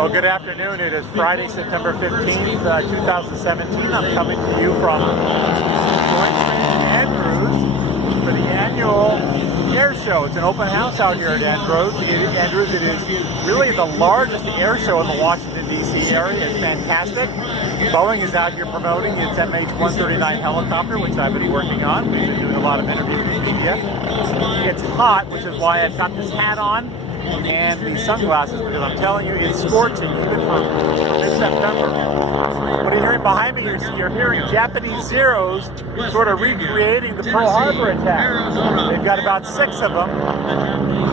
Well, good afternoon. It is Friday, September 15th, 2017. I'm coming to you from Andrews for the annual air show. It's an open house out here at Andrews. It is really the largest air show in the Washington, D.C. area. It's fantastic. Boeing is out here promoting its MH-139 helicopter, which I've been working on. We've been doing a lot of interviews with media. It's hot, which is why I've got this hat on and these sunglasses, because I'm telling you, it's scorching even for mid-September. What you're hearing behind me, you're hearing Japanese Zeros sort of recreating the Pearl Harbor attack. They've got about 6 of them.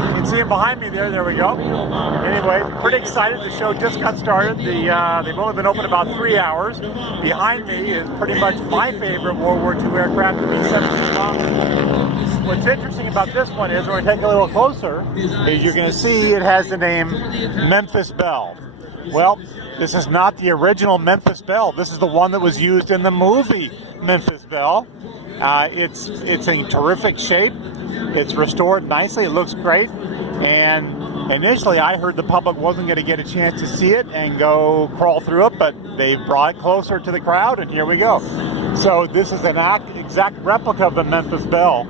You can see them behind me there. There we go. Anyway, pretty excited. The show just got started. They've only been open about 3 hours. Behind me is pretty much my favorite World War II aircraft, the B-17 bomber. What's interesting about this one is, when we take a little closer, is you're going to see it has the name Memphis Belle. Well, this is not the original Memphis Belle. This is the one that was used in the movie Memphis Belle. It's in terrific shape. It's restored nicely. It looks great. And initially, I heard the public wasn't going to get a chance to see it and go crawl through it, but they brought it closer to the crowd, and here we go. So this is an exact replica of the Memphis Belle.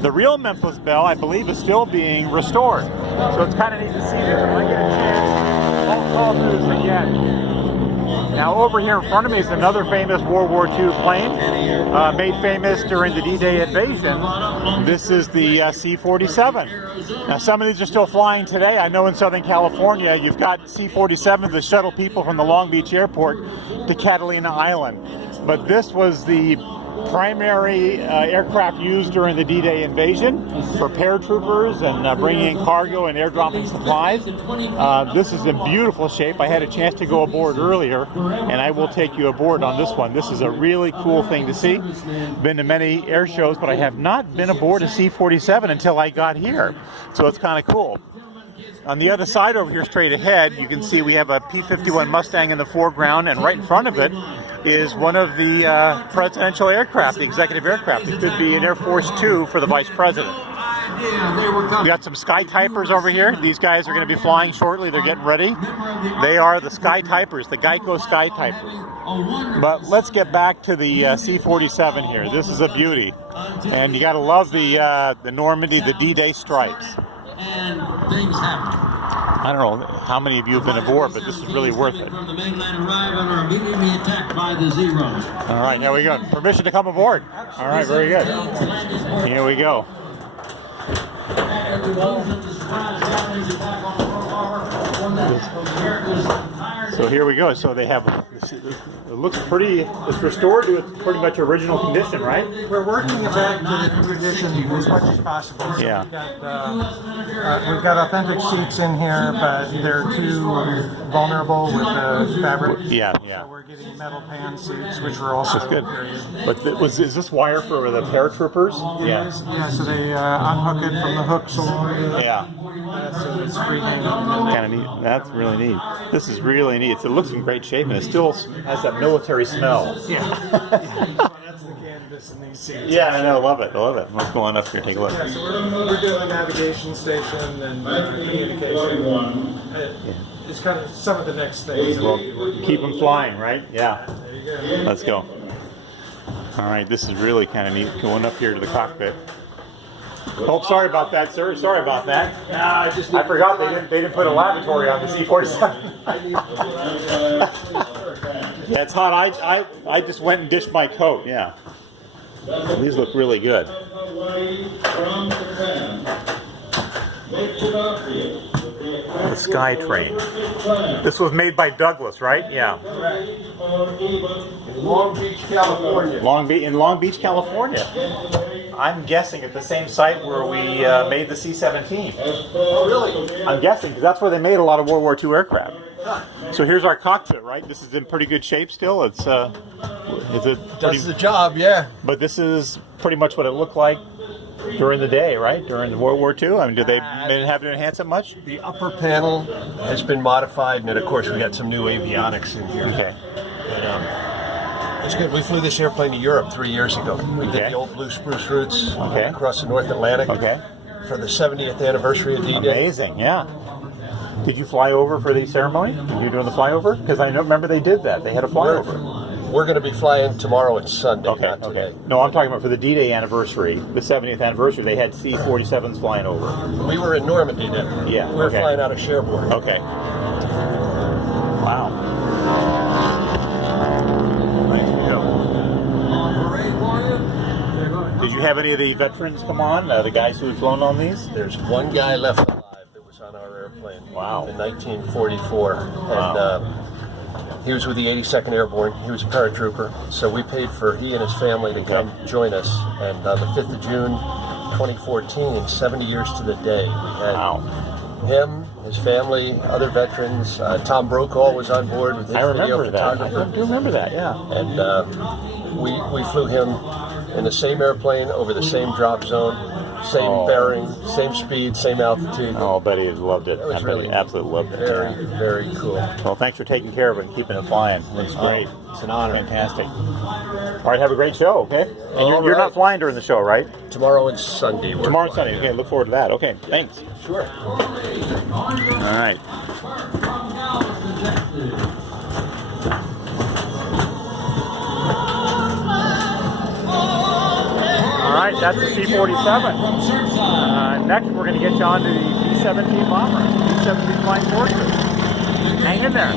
The real Memphis Belle, I believe, is still being restored. So it's kind of neat to see this. If I get a chance, I'll crawl through this again. Now, over here in front of me is another famous World War II plane, made famous during the D-Day invasion. This is the C-47. Now, some of these are still flying today. I know in Southern California, you've got C-47s that shuttle people from the Long Beach airport to Catalina Island. But this was the primary aircraft used during the D-Day invasion for paratroopers and bringing in cargo and airdropping supplies. This is in beautiful shape. I had a chance to go aboard earlier, and I will take you aboard on this one. This is a really cool thing to see. Been to many air shows, but I have not been aboard a C-47 until I got here. So it's kind of cool. On the other side over here, straight ahead, you can see we have a P-51 Mustang in the foreground, and right in front of it is one of the presidential aircraft, the executive aircraft. It could be an Air Force II for the Vice President. We got some Sky Typers over here. These guys are going to be flying shortly. They're getting ready. They are the Sky Typers, the Geico Sky Typers. But let's get back to the C-47 here. This is a beauty. And you got to love the Normandy, the D-Day stripes. And things happen. I don't know how many of you have been aboard, but this is really worth it. From the mainland arrive and are immediately attacked by the Zeros. All right, there we go. Permission to come aboard. All right, very good. Here we go. So here we go. So they have, it looks pretty, it's restored to its pretty much original condition, right? We're working it back to the condition as much as possible. So Yeah. we've got authentic seats in here, but they're too vulnerable with the fabric. Yeah. So we're getting metal pan seats, which are also That's good. But is this wire for the paratroopers? Yeah. Yeah, so they unhook it from the hooks along. Yeah. So it's freehand. Kind of neat. That's really neat. This is really neat. It looks in great shape, and it still has that military smell. Yeah. That's the canvas in these seats. Yeah, I know. Love it. I love it. Let's go on up here and take a look. Yeah, so we're doing a navigation station and communication. It's kind of some of the next things. Well, keep them flying, right? Yeah. There you go. Let's go. All right, this is really kind of neat. Going up here to the cockpit. Oh, sorry about that, sir. Sorry about that. I forgot they didn't put a lavatory on the C-47. Yeah, it's hot. I just went and dished my coat. Yeah. These look really good. The Sky Train. This was made by Douglas, right? Yeah. In Long Beach, California. In Long Beach, California. I'm guessing at the same site where we made the C-17. Oh, really? I'm guessing, because that's where they made a lot of World War II aircraft. So here's our cockpit, right? This is in pretty good shape still. It's does the job, yeah. But this is pretty much what it looked like during the day, right? During World War II. I mean, did they have to enhance it much? The upper panel has been modified, and then of course we got some new avionics in here. Okay. But, it's good. We flew this airplane to Europe 3 years ago. We did the old blue spruce routes across the North Atlantic for the 70th anniversary of D-Day. Amazing, yeah. Did you fly over for the ceremony? Were you doing the flyover? Because I remember they did that. They had a flyover. We're going to be flying tomorrow and Sunday, Okay, not okay. today. No, I'm talking about for the D-Day anniversary, the 70th anniversary. They had C-47s flying over. We were in Normandy then. Yeah, We were okay. flying out of Cherbourg. Okay. Wow. Did you have any of the veterans come on? The guys who had flown on these? There's one guy left alive that was on our airplane. Wow. In 1944. Wow. And he was with the 82nd Airborne. He was a paratrooper. So we paid for he and his family to come join us. And on the 5th of June, 2014, 70 years to the day, we had him, his family, other veterans. Tom Brokaw was on board with his I video remember that. photographer. I do remember that, yeah. And we flew him in the same airplane over the same drop zone, same bearing, same speed, same altitude. Oh, I bet he loved it. That was I bet really he absolutely loved it. Very, very cool. Well, thanks for taking care of it and keeping it flying. It's great. It's an honor. Fantastic. All right, have a great show, okay? And All you're right. not flying during the show, right? Tomorrow and Sunday. we're Tomorrow and flying. Sunday. Okay, look forward to that. Okay, thanks. Sure. All right. All right, that's the C-47. Next, we're going to get you on to the B-17 bomber, B-17 Flying Fortress. Hang in there.